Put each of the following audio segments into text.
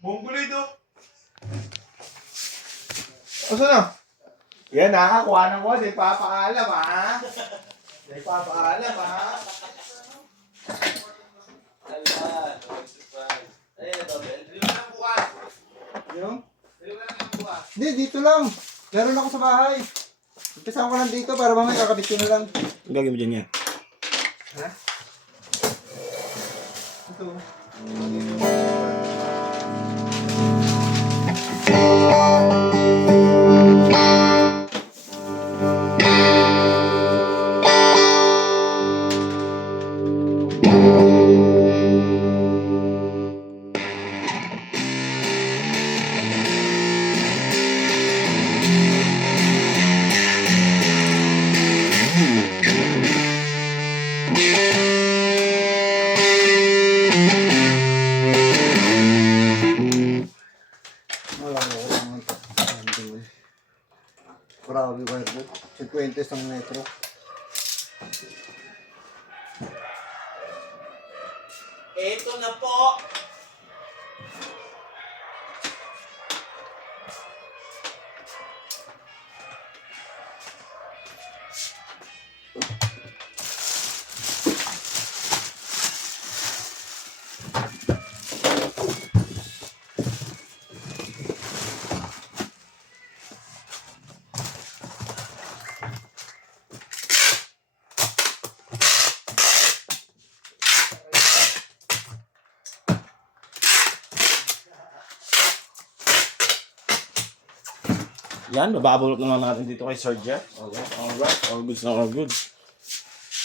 Mongoloid, oh. Asa na? Yan ha, kuha ng ko. Di papaalam ha. Di papaalam ha. Ala, surprise. Ayun na, Dobel. Dili mo lang bukas. Yung? Dili mo lang bukas. Hindi, dito lang. Meron ako sa bahay. Umpisa ko lang dito para mamaya kakabit ko na lang. Ang gagawin mo dyan yan? Ha? Ito. Wala ko naman ito. Grabe ko ito. 50 isang metro. Ito na po. Yan, bababulot na lang natin dito kay Sir Jeff. Alright, all goods na all goods.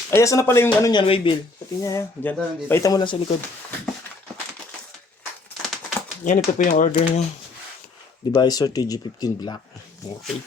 Ay, asan na pala yung ano niyan, waybill? Pati niya yan. Diyan. Paita mo lang sa likod. Yan, ito po yung order niyo. Divisor TG15 Black. Okay.